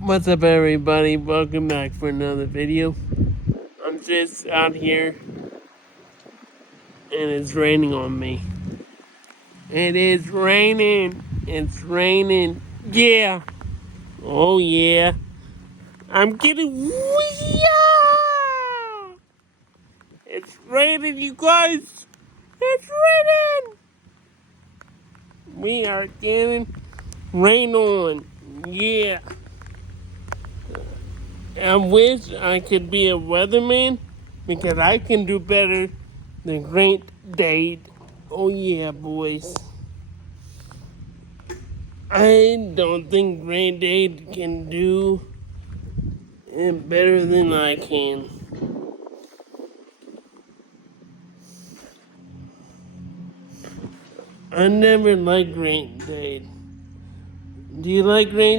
What's up, everybody? Welcome back for another video. I'm just out here and it's raining on me. It is raining. It's raining. Yeah. Oh, yeah. I'm getting. Yeah! It's raining, you guys. It's raining. We are getting rain on. Yeah. I wish I could be a weatherman because I can do better than Great Dade. Oh yeah, boys. I don't think Great Dade can do it better than I can. I never liked Great Dade. Do you like Great